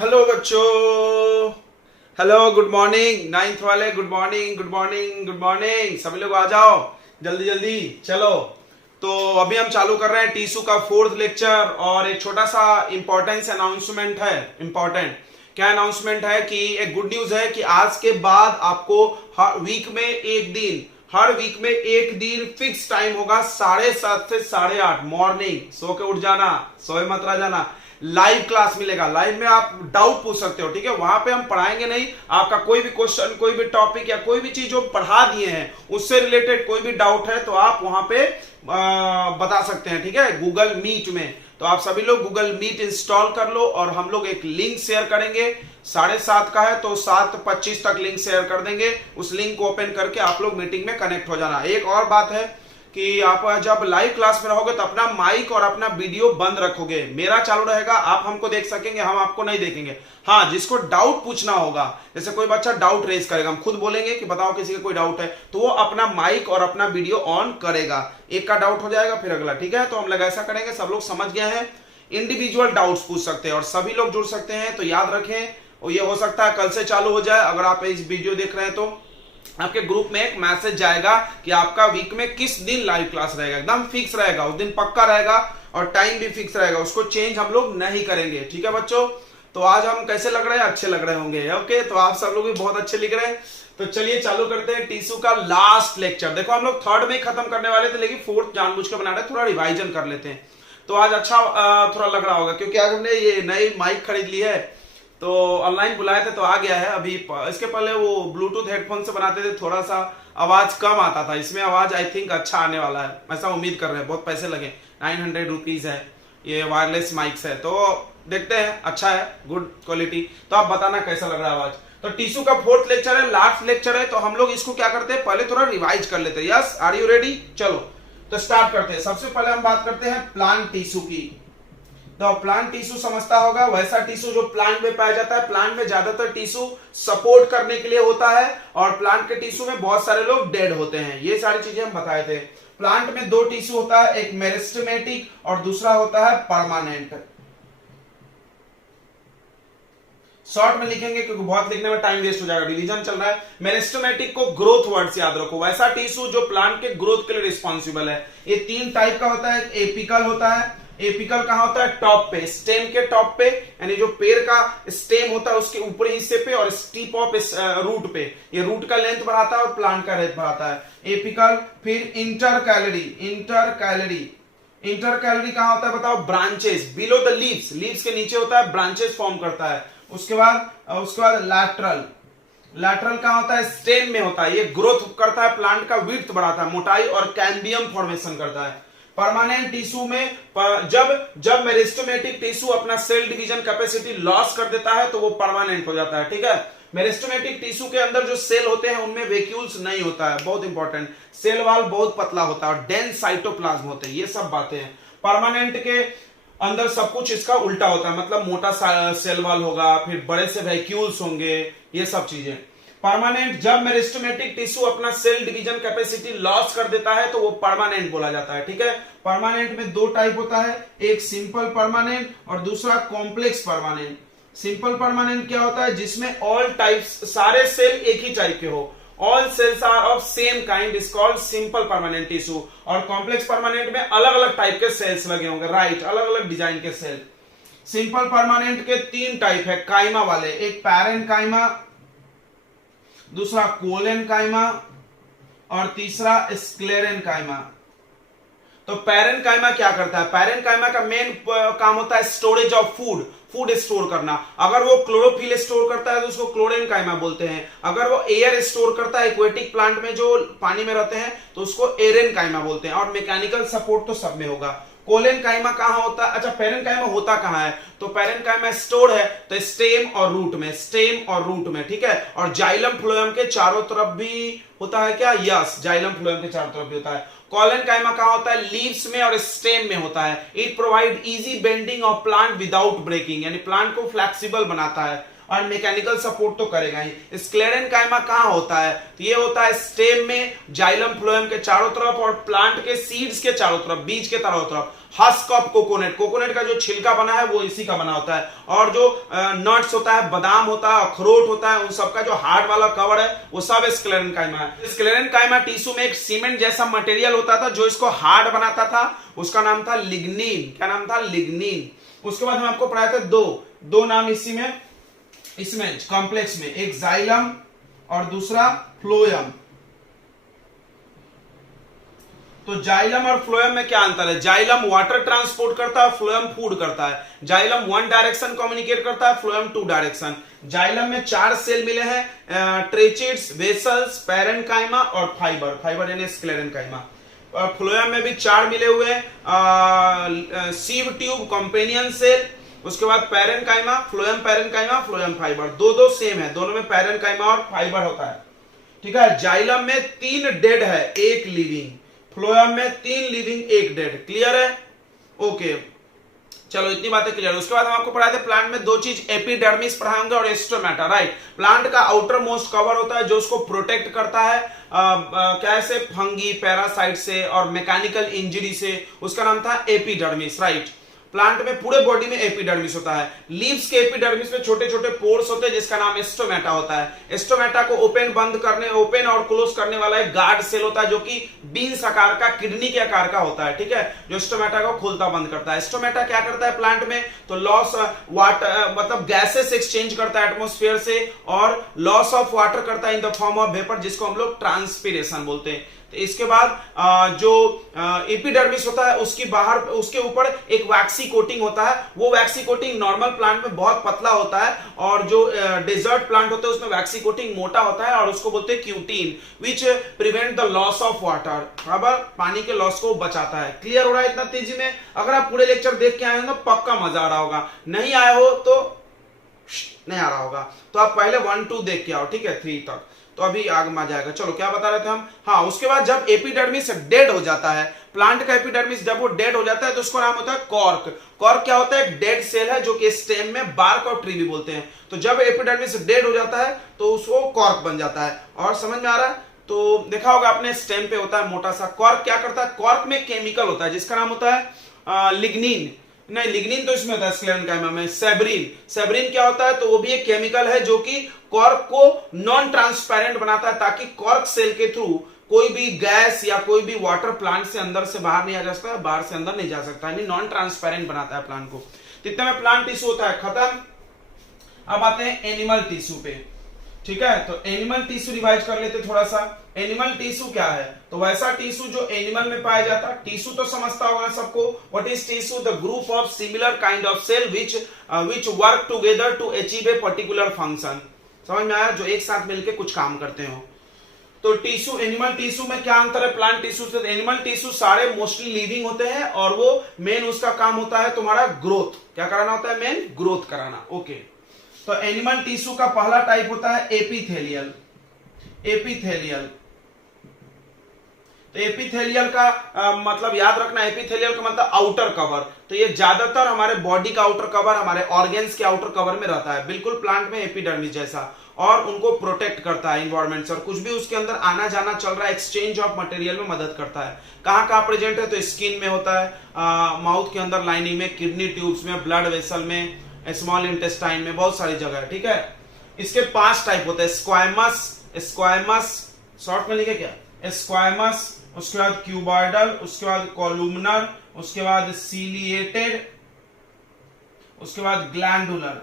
Hello बच्चों। Hello, good morning. Ninth वाले good morning, good morning, good morning. सभी लोग आ जाओ जल्दी जल्दी। चलो, तो अभी हम चालू कर रहे हैं टीसू का फोर्थ लेक्चर। और एक छोटा सा इंपॉर्टेंस अनाउंसमेंट है। इंपॉर्टेंट क्या अनाउंसमेंट है कि एक गुड न्यूज है कि आज के बाद आपको हर वीक में एक दिन फिक्स टाइम होगा, 7:30 से 8:30 मॉर्निंग। सो के उठ जाना, सोए मत रह जाना। लाइव क्लास मिलेगा। लाइव में आप डाउट पूछ सकते हो, ठीक है। वहां पे हम पढ़ाएंगे नहीं, आपका कोई भी क्वेश्चन, कोई भी टॉपिक या कोई भी चीज जो पढ़ा दिए हैं उससे रिलेटेड कोई भी डाउट है तो आप वहां पे बता सकते हैं, ठीक है, गूगल मीट में। तो आप सभी लोग गूगल मीट इंस्टॉल कर लो और हम लोग एक लिंक शेयर करेंगे। 7:30 का है तो 7:25 तक लिंक शेयर कर देंगे। उस लिंक को ओपन करके आप लोग मीटिंग में कनेक्ट हो जाना। एक और बात है कि आप जब लाइव क्लास में रहोगे तो अपना माइक और अपना वीडियो बंद रखोगे। मेरा चालू रहेगा, आप हमको देख सकेंगे, हम आपको नहीं देखेंगे। हाँ, जिसको डाउट पूछना होगा, जैसे कोई बच्चा डाउट रेज करेगा, हम खुद बोलेंगे कि बताओ किसी का कोई डाउट है, तो वो अपना माइक और अपना वीडियो ऑन करेगा। एक का डाउट हो जाएगा फिर अगला, ठीक है। तो हम लोग ऐसा करेंगे, सब लोग समझ गए हैं। इंडिविजुअल डाउट्स पूछ सकते हैं और सभी लोग जुड़ सकते हैं। तो याद रखें, और ये हो सकता है कल से चालू हो जाए। अगर आप इस वीडियो देख रहे हैं तो आपके ग्रुप में एक मैसेज जाएगा कि आपका वीक में किस दिन लाइव क्लास रहेगा। एकदम फिक्स रहेगा, उस दिन पक्का रहेगा और टाइम भी फिक्स रहेगा, उसको चेंज हम लोग नहीं करेंगे, ठीक है बच्चों। तो आज हम कैसे लग रहे हैं? अच्छे लग रहे होंगे, ओके। तो आप सब लोग भी बहुत अच्छे लिख रहे हैं। तो चलिए चालू करते हैं टीसू का लास्ट लेक्चर। देखो, हम लोग थर्ड में खत्म करने वाले थे, लेकिन फोर्थ जानबूझ के बना रहे, थोड़ा रिवाइजन कर लेते हैं। तो आज अच्छा थोड़ा लग रहा होगा क्योंकि आज हमने ये नई माइक खरीद ली है। तो ऑनलाइन बुलाए थे तो आ गया है। अभी इसके पहले वो ब्लूटूथ हेडफोन से बनाते थे, थोड़ा सा आवाज कम आता था। इसमें आवाज आई थिंक अच्छा आने वाला है, ऐसा उम्मीद कर रहे हैं। बहुत पैसे लगे, 900 रुपीज है। ये वायरलेस माइक्स है, तो देखते हैं, अच्छा है, गुड क्वालिटी। तो आप बताना कैसा लग रहा है आवाज। तो टीसू का फोर्थ लेक्चर है, लास्ट लेक्चर है। तो हम लोग इसको क्या करते हैं, पहले थोड़ा रिवाइज कर लेते हैं। Yes, are you ready? चलो तो स्टार्ट करते हैं। सबसे पहले हम बात करते हैं प्लांट टिश्यू की। तो प्लांट टिश्यू समझता होगा, वैसा टिश्यू जो प्लांट में पाया जाता है। प्लांट में ज्यादातर टिश्यू सपोर्ट करने के लिए होता है और प्लांट के टिश्यू में बहुत सारे लोग डेड होते हैं। ये सारी चीजें हम बताए थे। प्लांट में दो टिश्यू होता है, एक मेरिस्टेमेटिक और दूसरा होता है परमानेंट। शॉर्ट में लिखेंगे क्योंकि बहुत लिखने में टाइम वेस्ट हो जाएगा, डिवीजन चल रहा है। मेरिस्टेमेटिक को ग्रोथ वर्ड से याद रखो, वैसा टिश्यू जो प्लांट के ग्रोथ के लिए रिस्पॉन्सिबल है। ये तीन टाइप का होता है। एपिकल होता है। एपिकल कहां होता है? टॉप पे, स्टेम के टॉप पे, यानी जो पेड़ का स्टेम होता है उसके ऊपरी हिस्से पे, और स्टिप ऑफ रूट पे। ये रूट का लेंथ बढ़ाता है और प्लांट का लेंथ बढ़ाता है, एपिकल। फिर इंटरकैलरी। इंटरकैलरी कहां होता है बताओ? Branches, below the leaves, leaves के नीचे होता है, ब्रांचेस फॉर्म करता है। उसके बाद लैटरल कहां होता है? स्टेम में होता है। ये ग्रोथ करता है, प्लांट का विड्थ बढ़ाता है, मोटाई और कैम्बियम फॉर्मेशन करता है। परमानेंट टिश्यू में जब मेरिस्टेमेटिक टिश्यू अपना सेल डिवीजन कैपेसिटी लॉस कर देता है तो वो परमानेंट हो जाता है, ठीक है। मेरिस्टेमेटिक टिश्यू के अंदर जो सेल होते हैं उनमें वैक्यूल्स नहीं होता है, बहुत इंपॉर्टेंट। सेल वॉल बहुत पतला होता है और डेंस साइटोप्लाज्म होते हैं। ये सब बातें हैं। परमानेंट के अंदर सब कुछ इसका उल्टा होता है, मतलब मोटा सेल वॉल होगा, फिर बड़े से वैक्यूल्स होंगे, ये सब चीजें। परमानेंट, जब मेरिस्टेमेटिक टिश्यू अपना सेल डिवीजन कैपेसिटी लॉस कर देता है तो वो परमानेंट बोला जाता है, ठीक है। परमानेंट में दो टाइप होता है, एक सिंपल परमानेंट और दूसरा कॉम्प्लेक्स परमानेंट। सिंपल परमानेंट क्या होता है? जिसमें ऑल टाइप्स, सारे सेल एक ही टाइप के हो, all cells are of same kind, is called simple permanent tissue. और कॉम्प्लेक्स परमानेंट में अलग अलग टाइप के सेल्स लगे होंगे, राइट, अलग अलग डिजाइन के सेल। सिंपल परमानेंट के तीन टाइप है काइमा वाले, एक पैरेंट काइमा, दूसरा कोलेन काइमा और तीसरा स्क्लेरेन काइमा। तो पैरेंट काइमा क्या करता है? पैरेंट काइमा का मेन काम होता है स्टोरेज ऑफ फूड स्टोर करना। अगर वो क्लोरोफिल स्टोर करता है तो उसको क्लोरेन काइमा बोलते हैं। अगर वो एयर स्टोर करता है, एक्वेटिक प्लांट में जो पानी में रहते हैं, तो उसको एरेन काइमा बोलते हैं। और मैकेनिकल सपोर्ट तो सब में होगा। कोलेन काइमा कहां होता है? अच्छा, पैरेंट काइमा होता कहां है? तो पैरेंट काइमा स्टोर है तो स्टेम और रूट में, ठीक है। और जाइलम फ्लोएम के चारों तरफ भी होता है क्या? यस, जाइलम फ्लोएम के चारों तरफ भी होता है। कॉलन काइमा कहां होता है? लीव्स में और स्टेम में होता है। It provide easy bending of plant without breaking, यानी प्लांट को फ्लेक्सिबल बनाता है। और मैकेनिकल सपोर्ट तो करेगा ही। स्क्लेरेनकाइमा कहां होता है? तो ये होता है स्टेम में, जाइलम फ्लोएम के चारों तरफ और प्लांट के सीड्स के चारों तरफ, बीज के चारों तरफ। हस्क ऑफ कोकोनट, कोकोनट का जो छिलका बना है वो इसी का बना होता है। और जो नट्स होता है, बादाम होता है, अखरोट होता है, उन सबका जो हार्ड वाला कवर है वो सब स्क्लेरेनकाइमा है। स्क्लेरेनकाइमा टिश्यू में एक सीमेंट जैसा मटेरियल होता था जो इसको हार्ड बनाता था, उसका नाम था लिग्निन। क्या नाम था? लिग्निन। उसके बाद हम आपको पढ़ाए थे दो नाम इसमें कॉम्प्लेक्स में, एक जाइलम और दूसरा फ्लोएम। तो जाइलम और फ्लोएम में क्या अंतर है? जाइलम वाटर ट्रांसपोर्ट करता है, फ्लोएम फूड करता है। जाइलम वन डायरेक्शन कम्युनिकेट करता है, फ्लोएम टू डायरेक्शन। जाइलम में 4 सेल मिले हैं, ट्रेचिड्स, वेसल्स, पैरेन्काइमा और फाइबर यानी स्क्लेरेनकाइमा। फ्लोएम में भी 4 मिले हुए हैं, सीव ट्यूब, कंपेनियन सेल, उसके बाद पैरेन्काइमा, फ्लोएम फाइबर। दो सेम है, दोनों में पैरेन्काइमा और फाइबर होता है। ठीक है। जाइलम में 3 डेड है, 1 लिविंग। फ्लोएम में 3 लिविंग, 1 डेड। क्लियर है? ओके, चलो इतनी बातें क्लियर। उसके बाद हम आपको पढ़ाए थे प्लांट में 2 चीज, एपिडर्मिस पढ़ाएंगे और स्टोमेटा। राइट। प्लांट का आउटर मोस्ट कवर होता है जो उसको प्रोटेक्ट करता है कैसे? फंगी, पैरासाइट से और मैकेनिकल इंजरी से। उसका नाम था एपिडर्मिस। राइट। प्लांट में पूरे बॉडी में एपिडर्मिस होता है। लीव्स के एपिडर्मिस में छोटे छोटे पोर्स होते हैं जिसका नाम स्टोमेटा होता है। स्टोमेटा को ओपन और क्लोज करने वाला एक गार्ड सेल होता है जो कि बीन्स आकार का, किडनी के आकार का होता है। ठीक है, जो स्टोमेटा को खोलता बंद करता है। स्टोमेटा क्या करता है प्लांट में? तो लॉस वाटर मतलब गैसेस एक्सचेंज करता है एटमोस्फेयर से, और लॉस ऑफ वाटर करता है in the form of vapour, जिसको हम लोग ट्रांसपीरेशन बोलते हैं। तो इसके बाद जो एपिडर्मिस होता है उसकी बाहर, उसके ऊपर एक वैक्सी कोटिंग होता है। वो वैक्सी कोटिंग नॉर्मल प्लांट में बहुत पतला होता है, और जो डेजर्ट प्लांट होते हैं उसमें वैक्सी कोटिंग मोटा होता है, और उसको बोलते हैं cutin, which prevent the loss of water. बराबर, पानी के लॉस को बचाता है। क्लियर हो रहा है इतना तेजी में? अगर आप पूरे लेक्चर देख के आए हो तो पक्का मजा आ रहा होगा, नहीं आए हो तो नहीं आ रहा होगा। तो आप पहले 1 2 देख के आओ, ठीक है, 3 तक, तो अभी आगे में आ जाएगा। चलो क्या बता रहे थे हम? हाँ, उसके बाद जब एपिडर्मिस डेड हो जाता है, प्लांट का एपिडर्मिस जब वो डेड हो जाता है तो उसका नाम होता है कॉर्क। कॉर्क क्या होता है? एक डेड सेल है जो कि स्टेम में बार्क और ट्री भी बोलते हैं। तो जब एपिडर्मिस डेड हो जाता है तो उसको कॉर्क बन जाता है। और समझ में आ रहा है? तो देखा होगा आपने, स्टेम पे होता है मोटा सा। कॉर्क क्या करता है? कॉर्क में केमिकल होता है जिसका नाम होता है लिग्निन। नहीं, लिग्निन तो इसमें होता है स्क्लेरेनकाइमा में। सेब्रिन। सेब्रिन क्या होता है? तो वो भी एक केमिकल है जो कि कॉर्क को नॉन ट्रांसपेरेंट बनाता है, ताकि कॉर्क सेल के थ्रू कोई भी गैस या कोई भी वाटर प्लांट से अंदर से बाहर नहीं आ जा सकता, बाहर से अंदर नहीं जा सकता, यानी नॉन ट्रांसपेरेंट बनाता है प्लांट को। इतने में प्लांट टिश्यू होता है खत्म। अब आते हैं एनिमल टिश्यू पे। ठीक है, तो एनिमल टिश्यू रिवाइज कर लेते थोड़ा सा। एनिमल टिश्यू क्या है? तो वैसा टिश्यू जो एनिमल में पाया जाता है। टिश्यू तो समझता होगा सबको। What is tissue? The group of similar kind of cell which work together to achieve a particular function. समझ में आया? जो एक साथ मिलकर कुछ काम करते हो। तो टिश्यू, एनिमल टिश्यू में क्या अंतर है प्लांट टिश्यू से? एनिमल टिश्यू सारे मोस्टली लिविंग होते हैं, और वो मेन उसका काम होता है तुम्हारा ग्रोथ। क्या कराना होता है? मेन ग्रोथ कराना। ओके, तो एनिमल टिश्यू का पहला टाइप होता है एपिथेलियल। एपिथेलियल, तो एपिथेलियल का मतलब याद रखना, एपिथेलियल का मतलब आउटर कवर। तो ये ज्यादातर हमारे बॉडी का आउटर कवर, हमारे ऑर्गेन्स के आउटर कवर में रहता है, बिल्कुल प्लांट में एपिडर्मिस जैसा, और उनको प्रोटेक्ट करता है इन्वायरमेंट से, और कुछ भी उसके अंदर आना जाना चल रहा है, एक्सचेंज ऑफ मटेरियल में मदद करता है। कहां कहां प्रेजेंट है? तो स्किन में होता है, माउथ के अंदर लाइनिंग में, किडनी ट्यूब्स में, ब्लड वेसल में, स्मॉल इंटेस्टाइन में, बहुत सारी जगह है। ठीक है, इसके 5 टाइप होते हैं। स्क्वायमस शॉर्ट में लिखे क्या? स्क्वायमस, उसके बाद क्यूबॉइडल, उसके बाद कॉलुमनर, उसके बाद सीलिएटेड, उसके बाद ग्लैंडुलर।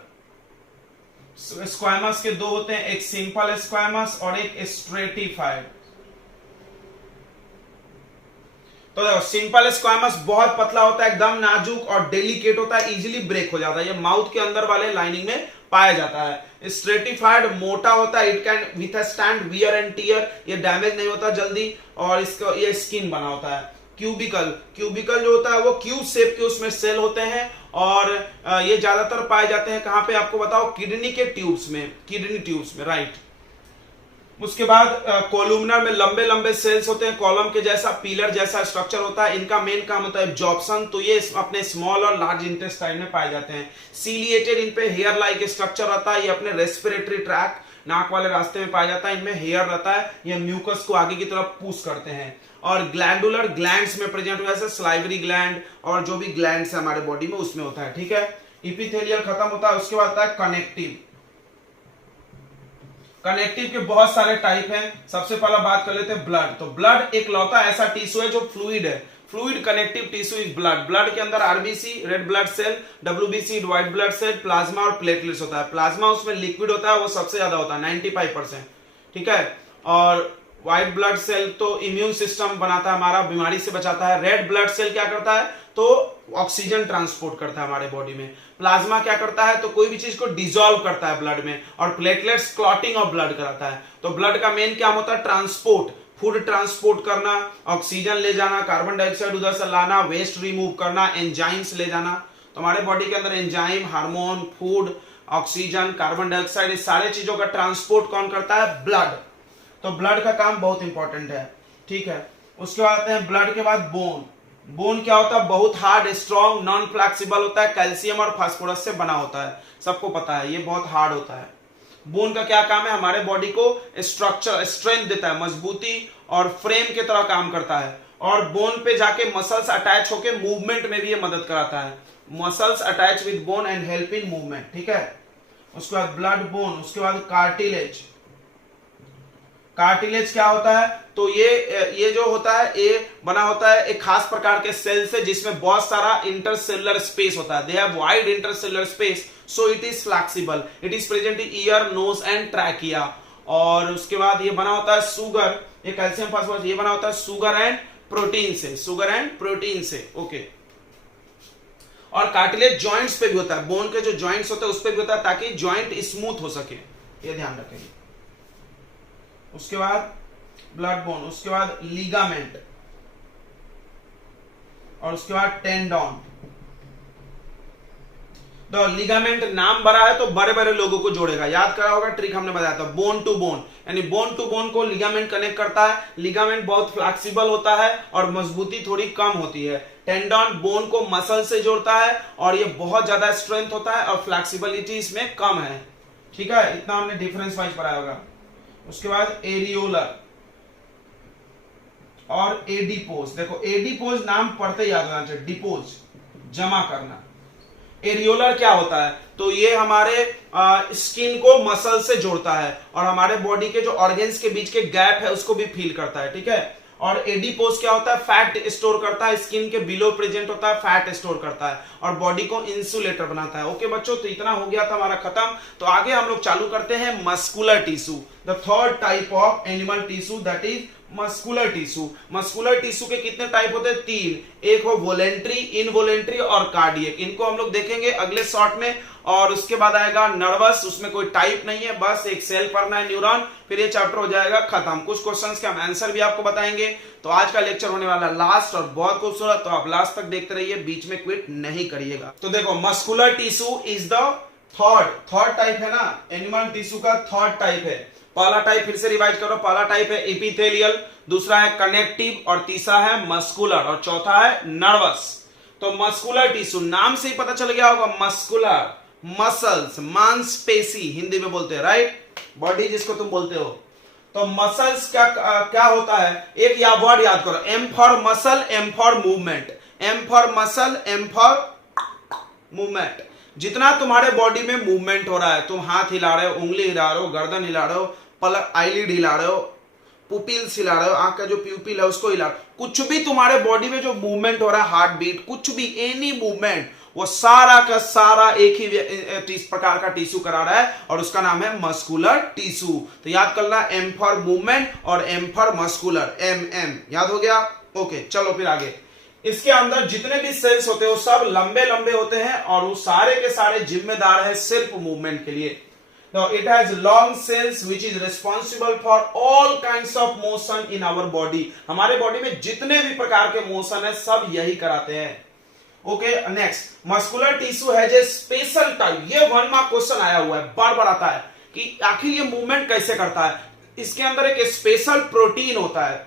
स्क्वायमस के 2 होते हैं, एक सिंपल स्क्वायमस और एक स्ट्रेटिफाइड। तो देखो, सिंपल स्क्वायमस बहुत पतला होता है, एकदम नाजुक और डेलिकेट होता है, इजीली ब्रेक हो जाता है। ये माउथ के अंदर वाले लाइनिंग में पाया जाता है। स्ट्रेटिफाइड मोटा होता है, it can withstand wear and tear, ये डैमेज नहीं होता जल्दी, और इसका ये स्किन बना होता है। क्यूबिकल, क्यूबिकल जो होता है वो क्यूब शेप के उसमें सेल होते हैं, और ये ज्यादातर पाए जाते हैं कहां पे? आपको बताओ, किडनी के ट्यूब्स में, किडनी ट्यूब्स में। राइट। उसके बाद कोलुमनर में लंबे लंबे सेल्स होते हैं, कॉलम के जैसा, पिलर जैसा स्ट्रक्चर होता है। इनका मेन काम होता है एब्जॉर्प्शन, तो ये अपने स्मॉल और लार्ज इंटेस्टाइन में पाए जाते हैं। सीलिएटेड, इन पे हेयर लाइक स्ट्रक्चर रहता है। ये अपने रेस्पिरेटरी ट्रैक, नाक वाले रास्ते में पाया जाता है। इनमें हेयर रहता है, ये म्यूकस को आगे की तरफ पुश करते हैं। और ग्लैंडुलर, ग्लैंड्स में प्रेजेंट होता है, जैसे स्लाइवरी ग्लैंड और जो भी ग्लैंड्स है हमारे बॉडी में उसमें होता है, ठीक है। इपिथेलियल खत्म होता है। उसके बाद आता है कनेक्टिव। कनेक्टिव के बहुत सारे टाइप हैं। सबसे पहला बात कर लेते हैं ब्लड। तो ब्लड एक लौता ऐसा टिश्यू है जो फ्लूइड है। Fluid connective tissue is blood. Blood के अंदर RBC, red blood cell, WBC, white blood cell, plasma और प्लेटलेट्स होता है। प्लाज्मा उसमें लिक्विड होता है, वो सबसे ज्यादा होता है 95%, ठीक है। और व्हाइट ब्लड सेल तो इम्यून सिस्टम बनाता है हमारा, बीमारी से बचाता है। रेड ब्लड सेल क्या करता है, तो ऑक्सीजन ट्रांसपोर्ट करता है हमारे बॉडी में। प्लाज्मा क्या करता है, तो कोई भी चीज को डिसॉल्व करता है ब्लड में। और प्लेटलेट्स क्लॉटिंग ऑफ ब्लड कराता है। तो ब्लड का मेन क्या होता है, ट्रांसपोर्ट, फूड ट्रांसपोर्ट करना, ऑक्सीजन ले जाना, कार्बन डाइऑक्साइड उधर से लाना, वेस्ट रिमूव करना, एंजाइम्स ले जाना। तो हमारे बॉडी के अंदर enzyme, hormone, food, oxygen, carbon dioxide, इस सारे चीजों का ट्रांसपोर्ट कौन करता है, ब्लड। तो ब्लड का काम बहुत इंपॉर्टेंट है, ठीक है। उसके बाद आते हैं ब्लड के बाद बोन। बोन क्या होता है, बहुत हार्ड, स्ट्रॉन्ग, नॉन फ्लेक्सिबल होता है, कैल्शियम और फास्फोरस से बना होता है, सबको पता है, ये बहुत हार्ड होता है। बोन का क्या काम है, हमारे बॉडी को स्ट्रक्चर, स्ट्रेंथ देता है, मजबूती और फ्रेम के तरह काम करता है। और बोन पे जाके मसल्स अटैच होके मूवमेंट में भी ये मदद कराता है। Muscles attach with bone and help in movement, ठीक है। उसके बाद ब्लड, बोन। उसके बाद कार्टिलेज। कार्टिलेज क्या होता है, तो ये जो होता है, ये बना होता है एक खास प्रकार के सेल से जिसमें बहुत सारा इंटरसेलुलर स्पेस होता है। They have wide intercellular space, so it is flexible. It is present in ear, nose and trachea. और उसके बाद ये बना होता है सुगर, ये कैल्शियम फास्फोरस, ये बना होता है सुगर एंड प्रोटीन से, सुगर एंड प्रोटीन से, ओके। और कार्टिलेज जॉइंट्स पे भी होता है, बोन के जो जॉइंट्स होते हैं उस पे भी होता है, ताकि जॉइंट स्मूथ हो सके, ये ध्यान रखेंगे। उसके बाद ब्लड, बोन। उसके बाद लिगामेंट। और उसके बाद टेंडन। तो लिगामेंट नाम बड़ा है तो बड़े बड़े लोगों को जोड़ेगा, याद करा होगा, ट्रिक हमने बताया था, बोन टू बोन, यानी बोन टू बोन को लिगामेंट कनेक्ट करता है। लिगामेंट बहुत फ्लेक्सिबल होता है और मजबूती थोड़ी कम होती है। टेंडन बोन को मसल से जोड़ता है और ये बहुत ज्यादा स्ट्रेंथ होता है और फ्लेक्सिबिलिटी इसमें कम है, ठीक है। इतना हमने डिफरेंस वाइज पढ़ाया होगा। उसके बाद एरियोलर और एडिपोज। देखो एडिपोज नाम पढ़ते याद होना चाहिए, डिपोज जमा करना। एरियोलर क्या होता है, तो ये हमारे स्किन को मसल से जोड़ता है और हमारे बॉडी के जो ऑर्गन्स के बीच के गैप है उसको भी फील करता है, ठीक है। और एडिपोज क्या होता है, फैट स्टोर करता है, स्किन के बिलो प्रेजेंट होता है, फैट स्टोर करता है और बॉडी को इंसुलेटर बनाता है। ओके बच्चों, तो इतना हो गया था हमारा खत्म। तो आगे हम लोग चालू करते हैं muscular tissue, the third type of animal tissue, that is muscular tissue. Muscular tissue के कितने टाइप होते हैं, 3। एक हो वोलेंट्री, इनवोलेंट्री और कार्डियक। इनको हम लोग देखेंगे अगले शॉर्ट में। और उसके बाद आएगा नर्वस, उसमें कोई टाइप नहीं है, बस एक सेल पढ़ना है, न्यूरॉन, फिर ये चैप्टर हो जाएगा खत्म। कुछ क्वेश्चंस के हम आंसर भी आपको बताएंगे। तो आज का लेक्चर होने वाला लास्ट और बहुत खूबसूरत, तो आप लास्ट तक देखते रहिए, बीच में क्विट नहीं करिएगा। तो देखो muscular tissue is the third type है ना, एनिमल टिश्यू का थर्ड टाइप है। पहला टाइप फिर से रिवाइज करो, पहला टाइप है एपिथेलियल, दूसरा है कनेक्टिव और तीसरा है मस्कुलर और चौथा है नर्वस। तो मस्कुलर टिश्यू नाम से ही पता चल गया होगा, मस्कुलर, मसल्स, मांसपेशी हिंदी में बोलते हैं, राइट, बॉडी जिसको तुम बोलते हो। तो मसल्स क्या होता है, एक या वर्ड याद करो, M for muscle, M for movement, M for muscle, M for movement. जितना तुम्हारे बॉडी में मूवमेंट हो रहा है, तुम हाथ हिला रहे हो, उंगली हिला रहे हो, गर्दन हिला रहे हो, पलक, आईलिड हिला रहे हो, पुपिल्स हिला रहे हो, आंख का जो प्यूपिल है उसको हिला रहे हो, कुछ भी तुम्हारे बॉडी में जो मूवमेंट हो रहा है, हार्ट बीट, कुछ भी, एनी मूवमेंट, वो सारा का सारा एक ही प्रकार का टिश्यू करा रहा है और उसका नाम है मस्कुलर टिश्यू। तो याद करना, एम फॉर मूवमेंट और एम फॉर मस्कुलर, एम याद हो गया। ओके चलो फिर आगे। इसके अंदर जितने भी सेल्स होते हैं वो सब लंबे लंबे होते हैं और वो सारे के सारे जिम्मेदार है सिर्फ मूवमेंट के लिए। Now it has long cells which is responsible for all kinds of motion in our body. हमारे बॉडी में जितने भी प्रकार के मोशन है सब यही कराते हैं। ओके नेक्स्ट, मस्कुलर टिश्यू है जे स्पेशल टाइप। ये 1 मार्क क्वेश्चन आया हुआ है, बार बार आता है कि आखिर ये मूवमेंट कैसे करता है। इसके अंदर एक स्पेशल प्रोटीन होता है,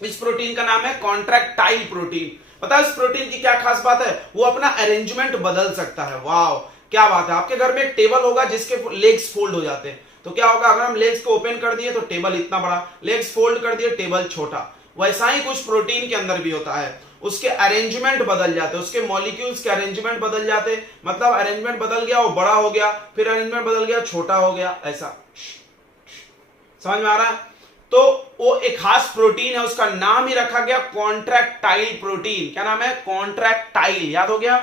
इस प्रोटीन का नाम है कॉन्ट्रैक्टाइल प्रोटीन। पता है इस प्रोटीन की क्या खास बात है, वो अपना अरेंजमेंट बदल सकता है। वाह क्या बात है। आपके घर में एक टेबल होगा जिसके लेग्स फोल्ड हो जाते हैं, तो क्या होगा, अगर हम लेग्स को ओपन कर दिए तो टेबल इतना बड़ा, लेग्स फोल्ड कर दिए टेबल छोटा। वैसा ही कुछ प्रोटीन के अंदर भी होता है, उसके अरेंजमेंट बदल जाते हैं, उसके मॉलिक्यूल्स के अरेंजमेंट बदल जाते हैं। मतलब अरेंजमेंट बदल गया, वो बड़ा हो गया, फिर अरेंजमेंट बदल गया, छोटा हो गया, ऐसा। समझ में आ रहा है। तो वो एक खास प्रोटीन है, उसका नाम ही रखा गया कॉन्ट्रैक्टाइल प्रोटीन। क्या नाम है, कॉन्ट्रैक्टाइल। याद हो गया,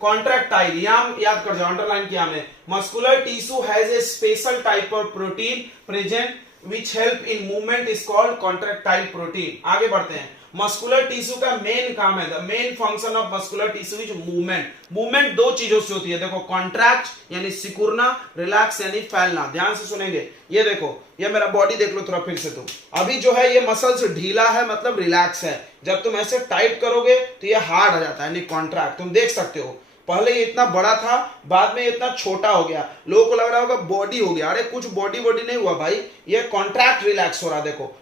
कॉन्ट्रैक्टाइल, यहां याद कर जाओ, अंडरलाइन किया हमने। Muscular tissue has a special type of protein present which help in movement is called contractile protein. आगे बढ़ते हैं। मस्कुलर टिश्यू का मेन काम है, the main function of muscular tissue is movement. Movement दो चीजों से होती है, देखो, कॉन्ट्रैक्ट यानी सिकुड़ना, रिलैक्स यानी फैलना। ध्यान से सुनेंगे। ये देखो, ये मेरा बॉडी देख लो थोड़ा फिर से तुम। अभी जो है ये मसल्स ढीला है, मतलब रिलैक्स है। जब तुम ऐसे टाइट करोगे तो ये हार्ड हो जाता है, यानी कॉन्ट्रैक्ट। तुम देख सकते हो, पहले ये इतना बड़ा था, बाद में इतना छोटा हो गया। लोगों को लग रहा होगा बॉडी हो गया, अरे कुछ बॉडी नहीं हुआ भाई, ये कॉन्ट्रैक्ट रिलैक्स हो रहा। देखो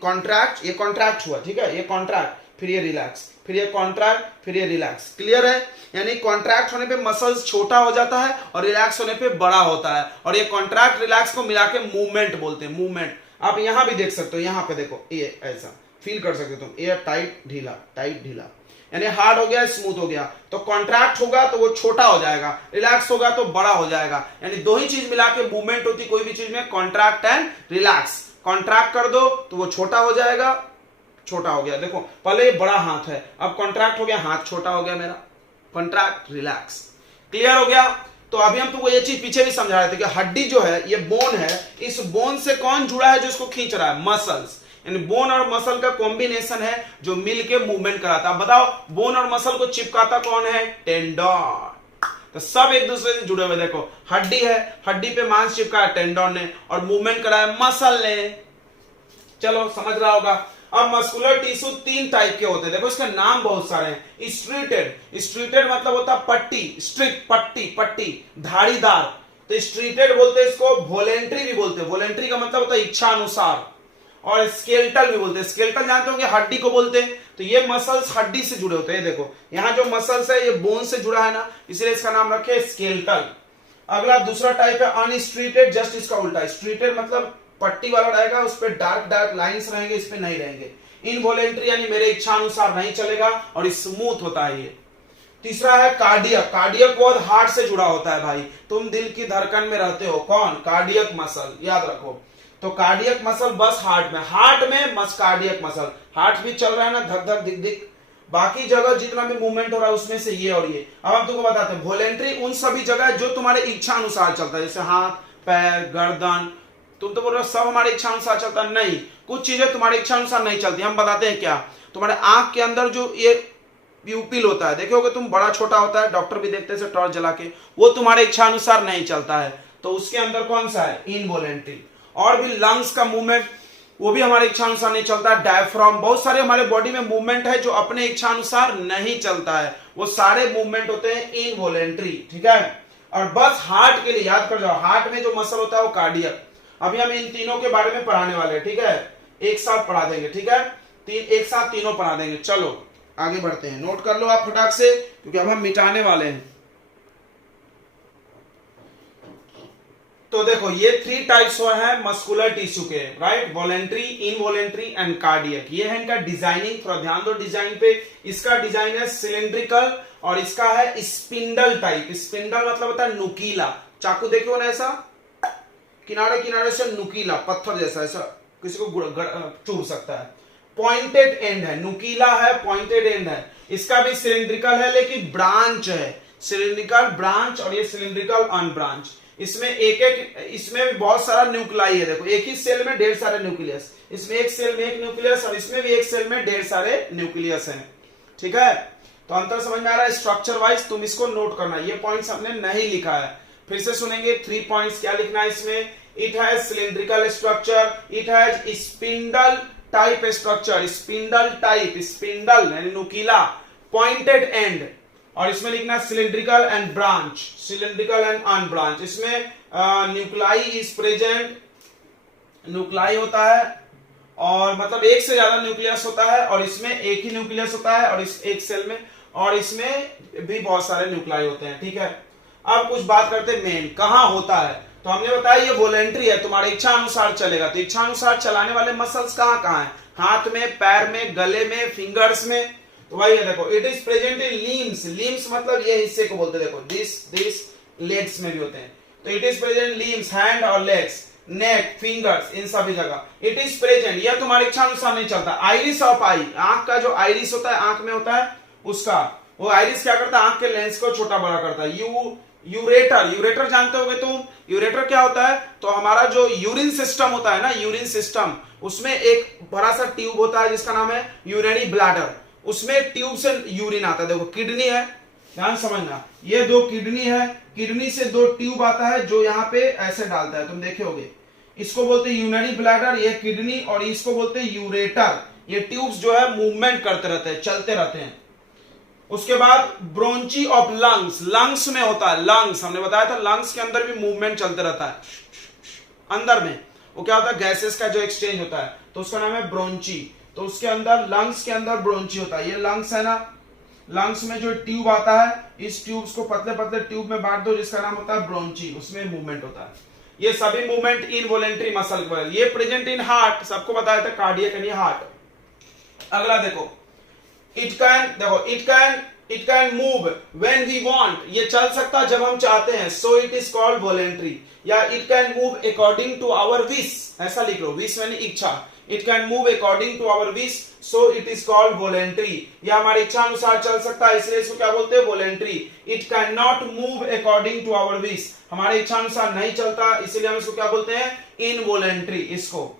कॉन्ट्रैक्ट, ये कॉन्ट्रैक्ट हुआ, ठीक है, ये कॉन्ट्रैक्ट, फिर ये रिलैक्स, फिर ये कॉन्ट्रैक्ट, फिर ये रिलैक्स। क्लियर है। यानी कॉन्ट्रैक्ट होने पे मसल्स छोटा हो जाता है और रिलैक्स होने पे बड़ा होता है, और ये कॉन्ट्रैक्ट रिलैक्स को मिला के मूवमेंट बोलते हैं, मूवमेंट। आप यहां भी देख सकते हो, यहां पे देखो, ये ऐसा फील कर सकते हो तुम, ये टाइट ढीला, टाइट ढीला, यानी हार्ड हो गया, स्मूथ हो गया। तो कॉन्ट्रैक्ट होगा तो वो छोटा हो जाएगा, रिलैक्स होगा तो बड़ा हो जाएगा। यानी दो ही चीज मिला के मूवमेंट होती कोई भी चीज में, कॉन्ट्रैक्ट एंड रिलैक्स। कॉन्ट्रैक्ट कर दो तो वो छोटा हो जाएगा, छोटा हो गया। देखो पहले ये बड़ा हाथ है, अब कॉन्ट्रैक्ट हो गया, हाथ छोटा हो गया मेरा, कॉन्ट्रैक्ट रिलैक्स। क्लियर हो गया। तो अभी हम तुमको ये चीज पीछे भी समझा रहे थे कि हड्डी जो है, ये बोन है, इस बोन से कौन जुड़ा है जो इसको खींच रहा है, मसल्स। यानी बोन और मसल का कॉम्बिनेशन है जो मिलके मूवमेंट कराता है। बताओ बोन और मसल को चिपकाता कौन है, टेंडन। तो सब एक दूसरे से जुड़े हुए। देखो हड्डी है, हड्डी पे मांस चिपका है टेंडन ने, और मूवमेंट करा है मसल ने। चलो समझ रहा होगा। अब मस्कुलर टिश्यू तीन टाइप के होते हैं, देखो इसका नाम बहुत सारे हैं। स्ट्रीटेड, स्ट्रीटेड मतलब होता है पट्टी, स्ट्रिक पट्टी, पट्टी धारीदार, तो स्ट्रीटेड बोलते हैं इसको। वॉलेंट्री भी बोलते हैं, वॉलेंट्री का मतलब होता है इच्छा अनुसार। और स्केलेटल भी बोलते हैं, स्केलेटल जानते होंगे हड्डी को बोलते हैं। तो ये मसल्स हड्डी से जुड़े होते हैं। देखो यहाँ जो मसल्स है ये बोन से जुड़ा है ना, इसलिए इसका नाम रखे स्केलेटल। अगला दूसरा टाइप है अनस्ट्रीटेड, जस्ट इसका उल्टा। स्ट्रीटेड मतलब पट्टी वाला रहेगा, उस पर डार्क डार्क लाइंस रहेंगे, इस पे नहीं रहेंगे। इनवॉलेंट्री यानी मेरे इच्छा अनुसार नहीं चलेगा, और स्मूथ होता है ये। तीसरा है कार्डियक, कार्डियक बहुत हार्ट से जुड़ा होता है भाई। तुम दिल की धड़कन में रहते हो, कौन, कार्डियक मसल, याद रखो। तो कार्डियक मसल बस हार्ट में, हार्ट में मस कार्डियक मसल, हार्ट भी चल रहा है ना, धक धक दिक दिक, बाकी जगह जितना भी मूवमेंट हो रहा है उसमें से ये और ये। अब हम तुमको बताते हैं, वॉलेंट्री उन सभी जगह जो तुम्हारे इच्छा अनुसार चलता है, जैसे हाथ, पैर, गर्दन। तुम तो बोल रहे हो सब हमारे इच्छा अनुसार चलता है, नहीं, कुछ चीजें तुम्हारी इच्छा अनुसार नहीं चलती। हम बताते हैं क्या। तुम्हारे आंख के अंदर जो ये प्यूपिल होता है, देखोगे तुम, बड़ा छोटा होता है, डॉक्टर भी देखते हैं टॉर्च जला के, वो तुम्हारे इच्छा अनुसार नहीं चलता है। तो उसके अंदर कौन सा है, इनवॉलेंट्री। और भी लंग्स का मूवमेंट, वो भी हमारे इच्छा अनुसार नहीं चलता। डायफ्राम, बहुत सारे हमारे बॉडी में मूवमेंट है जो अपने इच्छा अनुसार नहीं चलता है, वो सारे मूवमेंट होते हैं इनवॉलेंट्री, ठीक है। और बस हार्ट के लिए याद कर जाओ, हार्ट में जो मसल होता है वो कार्डियक। अभी हम इन तीनों के बारे में पढ़ाने वाले हैं, ठीक है, एक साथ पढ़ा देंगे, ठीक है, एक साथ तीनों पढ़ा देंगे। चलो आगे बढ़ते हैं, नोट कर लो आप फटाक से, क्योंकि अब हम मिटाने वाले हैं। तो देखो ये थ्री टाइप्स है मस्कुलर टिश्यू के, right, voluntary, involuntary and cardiac. ये है इनका डिजाइनिंग, थोड़ा ध्यान दो डिजाइन पे। इसका डिजाइन है सिलिंड्रिकल, और इसका है स्पिंडल टाइप। स्पिंडल मतलब होता है नुकीला, चाकू देखो ना ऐसा, किनारे किनारे से नुकीला, पत्थर जैसा, ऐसा किसी को चुभ सकता है। पॉइंटेड एंड है, नुकीला है, पॉइंटेड एंड है। इसका भी सिलिंड्रिकल है लेकिन ब्रांच है, सिलिंड्रिकल ब्रांच, और ये सिलिंड्रिकल अनब्रांच। इसमें इसमें भी बहुत सारा न्यूक्लाई है। देखो एक ही सेल में ढेर सारे न्यूक्लियस, इसमें एक सेल में एक न्यूक्लियस, और इसमें भी एक सेल में ढेर सारे न्यूक्लियस हैं, ठीक है। तो अंतर समझ में आ रहा है स्ट्रक्चर वाइज, तुम इसको नोट करना। ये पॉइंट्स हमने नहीं लिखा है, फिर से सुनेंगे। 3 पॉइंट्स क्या लिखना है इसमें। It has cylindrical structure, it has spindle type structure, spindle type, spindle यानी नुकीला, पॉइंटेड एंड, और इसमें लिखना cylindrical and branch, cylindrical and unbranch. इसमें न्यूक्लाई इज प्रेजेंट न्यूक्लाई होता है, और मतलब एक से ज्यादा न्यूक्लियस होता है, और इसमें एक ही न्यूक्लियस होता है, और इस एक सेल में, और इसमें भी बहुत सारे न्यूक्लाई होते हैं, ठीक है। अब कुछ बात करते हैं मेन कहां होता है। तो हमने बताया ये वॉलेंट्री है, तुम्हारी इच्छा अनुसार चलेगा। तो इच्छा अनुसार चलाने वाले मसल्स कहां कहां है? हाथ में, पैर में, गले में, फिंगर्स में। तो वही है, देखो it is present in limbs. Limbs मतलब ये हिस्से को बोलते हैं, देखो दिस लेग्स में भी होते हैं। तो it is present limbs, hand और लेग्स, नेक, फिंगर्स, इन सभी जगह इट इज प्रेजेंट। यह तुम्हारी इच्छा अनुसार नहीं चलता। आइरिस ऑफ आई, आंख का जो आइरिस होता है, आंख में होता है उसका, वो आइरिस क्या करता है? आंख के लेंस को छोटा बड़ा करता है। यूरेटर, यूरेटर जानते होगे तुम। यूरेटर क्या होता है? तो हमारा जो यूरिन सिस्टम होता है ना, यूरिन सिस्टम, उसमें एक बड़ा सा ट्यूब होता है जिसका नाम है यूरिनरी ब्लैडर। उसमें ट्यूब से यूरिन आता है। देखो किडनी है, ध्यान समझना, ये दो किडनी है, किडनी से दो ट्यूब आता है जो यहाँ पे ऐसे डालता है, तुम देखे होगे। इसको बोलते हैं यूरिनरी ब्लैडर, ये किडनी, और इसको बोलते हैं यूरेटर। ये ट्यूब्स जो है मूवमेंट करते रहते हैं, चलते रहते हैं। उसके बाद ब्रोंची ऑफ लंग्स, लंग्स में होता है, लंग्स हमने बताया था, लंग्स के अंदर भी मूवमेंट चलते रहता है। अंदर में वो क्या होता है? गैसेस का जो एक्सचेंज होता है, तो उसका नाम है ब्रोंची। तो उसके अंदर, लंग्स के अंदर ब्रोंची होता है। ये लंग्स है ना, लंग्स में जो ट्यूब आता है, इस ट्यूब्स को पतले पतले ट्यूब में बांट दो जिसका नाम होता है ब्रोंची, उसमें मूवमेंट होता है। ये सभी मूवमेंट इनवॉलेंट्री मसल के वजह। ये प्रेजेंट इन हार्ट, सबको बताया था कार्डियक यानी हार्ट। अगला देखो, it can move when we want, ये चल सकता जब हम चाहते हैं, so it is called voluntary. या it can move according to our wish, ऐसा लिख लो, विश यानी इच्छा। It can move according to our wish, so it is called voluntary. या हमारी इच्छा अनुसार चल सकता है, इसलिए इसको क्या बोलते हैं? Voluntary. It can not move according to our wish, हमारी इच्छा अनुसार नहीं चलता, इसलिए हम इसको क्या बोलते हैं? इनवॉलेंट्री। इसको,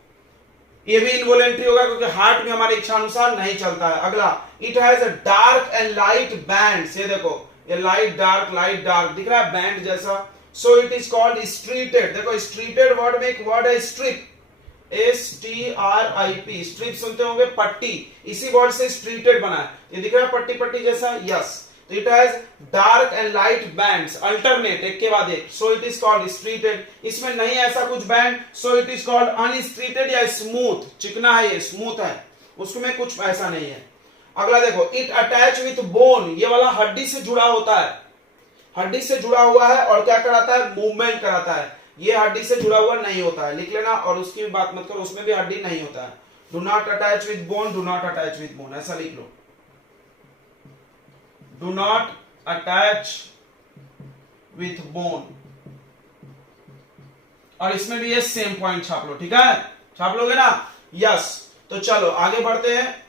ये भी इनवॉलेंट्री होगा क्योंकि हार्ट में हमारी इच्छा अनुसार नहीं चलता है। अगला, it has a dark and light bands, ये देखो, ये लाइट डार्क दिख रहा है बैंड जैसा। So it is called striated. देखो स्ट्रीटेड वर्ड में एक वर्ड है स्ट्रिप, STRIP, स्ट्रिप सुनते होंगे, पट्टी, इसी वर्ड से स्ट्रीटेड बना है। ये दिख रहा है पट्टी पट्टी जैसा, यस। तो it has dark and light bands, alternate, एक के बाद एक, so it is called striated. इसमें नहीं ऐसा कुछ band, so it is called unstriated या स्मूथ, चिकना है, ये स्मूथ है, उसमें कुछ ऐसा नहीं है। अगला देखो, इट अटैच विथ बोन, ये वाला हड्डी से जुड़ा होता है, हड्डी से जुड़ा हुआ है, और क्या कराता है? मूवमेंट कराता है। ये हड्डी से जुड़ा हुआ नहीं होता है, लिख लेना, और उसकी बात मत करो, उसमें भी हड्डी नहीं होता है। Do not attach with bone, do not attach with bone, ऐसा लिख लो, do not attach with bone. और इसमें भी ये सेम पॉइंट छाप लो, ठीक है? छाप लोगे ना? यस। तो चलो आगे बढ़ते हैं,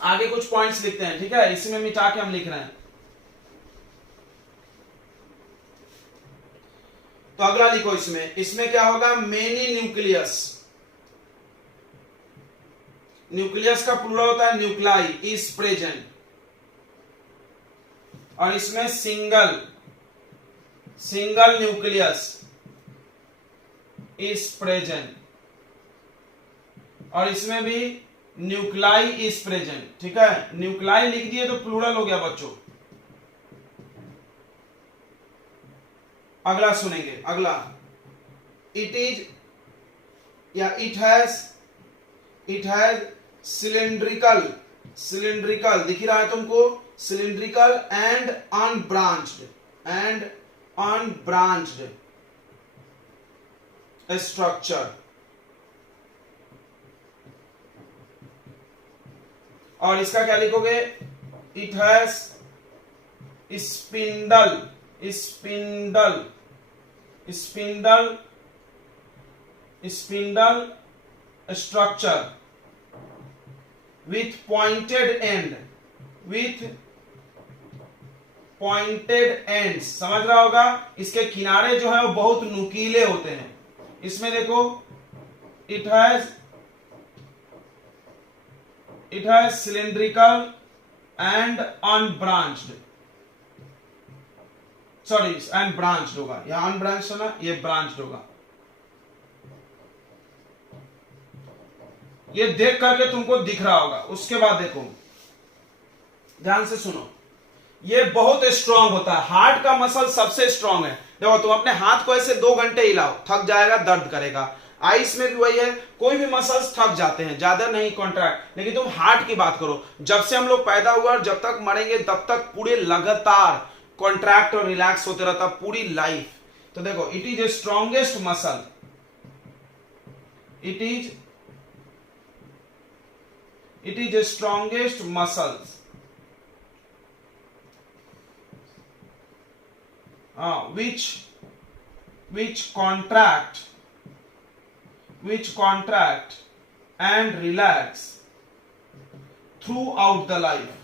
आगे कुछ पॉइंट्स लिखते हैं, ठीक है? इसी में मिटा के हम लिख रहे हैं। तो अगला लिखो, इसमें क्या होगा? मेनी न्यूक्लियस, न्यूक्लियस का प्लूरल होता है न्यूक्लाई, इज प्रेजेंट। और इसमें सिंगल न्यूक्लियस इज प्रेजेंट, और इसमें भी न्यूक्लाई इज प्रेजेंट, ठीक है? न्यूक्लाई लिख दिए तो प्लूरल हो गया बच्चों। अगला सुनेंगे, अगला, इट इज या इट हैज सिलिंड्रिकल दिख रहा है तुमको, सिलिंड्रिकल एंड अनब्रांच्ड स्ट्रक्चर। और इसका क्या लिखोगे? It has spindle structure with pointed ends, समझ रहा होगा? इसके किनारे जो है वो बहुत नुकीले होते हैं। इसमें देखो, it has cylindrical and unbranched, sorry and branched होगा, यहां अनब्रांच्ड है ना, ये ब्रांच्ड होगा। ये देख करके तुमको दिख रहा होगा। उसके बाद देखो, ध्यान से सुनो, ये बहुत स्ट्रांग होता है, हार्ट का मसल सबसे स्ट्रांग है। देखो तुम अपने हाथ को ऐसे 2 घंटे हिलाओ, थक जाएगा, दर्द करेगा। आइस में भी वही है, कोई भी मसल्स थक जाते हैं, ज्यादा नहीं कॉन्ट्रैक्ट। लेकिन तुम हार्ट की बात करो, जब से हम लोग पैदा हुए और जब तक मरेंगे तब तक पूरे लगातार कॉन्ट्रैक्ट और रिलैक्स होते रहता पूरी लाइफ। तो देखो, it is a strongest muscle, it is the strongest muscles which contract and relax throughout the life,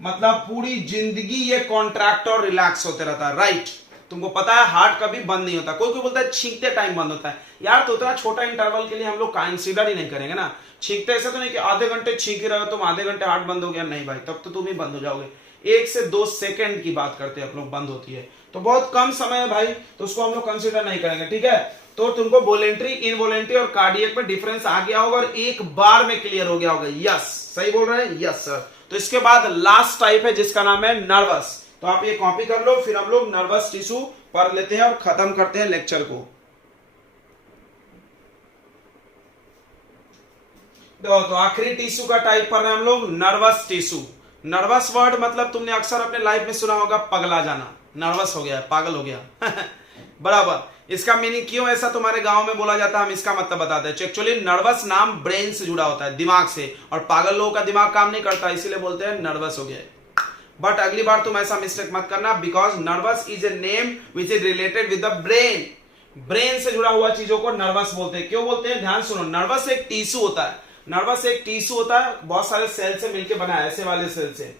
मतलब पूरी जिंदगी ये कॉन्ट्रैक्ट और रिलैक्स होते रहता है, राइट। तुमको पता है हार्ट कभी बंद नहीं होता। कोई बोलता है छींकते टाइम बंद होता है, यार तो उतना छोटा इंटरवल के लिए हम लोग कंसीडर ही नहीं करेंगे ना। छींकते ऐसा तो नहीं कि आधे घंटे छींक रहे हो तुम, आधे घंटे हार्ट बंद हो गया, नहीं भाई, तब तो तुम ही बंद हो जाओगे। 1 से 2 सेकंड की बात करते हैं हम लोग, बंद होती है, तो बहुत कम समय है भाई, तो उसको हम लोग कंसिडर नहीं करेंगे, ठीक है। तो तुमको वॉलेंट्री, इनवॉलेंट्री और कार्डियक में डिफरेंस आ गया होगा और एक बार में क्लियर हो गया होगा। यस, सही बोल रहे हैं, यस सर। तो इसके बाद लास्ट टाइप है जिसका नाम है नर्वस। तो आप ये कॉपी कर लो, फिर हम लोग नर्वस टिश्यू पढ़ लेते हैं और खत्म करते हैं लेक्चर को। तो आखिरी टिश्यू का टाइप पढ़ रहे हैं हम लोग, नर्वस टिश्यू। नर्वस वर्ड मतलब तुमने अक्सर अपने लाइफ में सुना होगा, पगला जाना, नर्वस हो गया, पागल हो गया बराबर। इसका मीनिंग क्यों ऐसा तुम्हारे गांव में बोला जाता है, हम इसका मतलब बताते हैं। एक्चुअली नर्वस नाम ब्रेन से जुड़ा होता है, दिमाग से, और पागल लोगों का दिमाग काम नहीं करता, इसीलिए बोलते हैं नर्वस हो गया। बट अगली बार तुम ऐसा मिस्टेक मत करना, because nervous is a name which is related with the brain. Brain से जुड़ा हुआ चीजों को नर्वस बोलते हैं। क्यों बोलते हैं, ध्यान सुनो। नर्वस एक टिश्यू होता है, नर्वस एक टिश्यू होता है, बहुत सारे सेल से मिलकर बना है, ऐसे वाले सेल से,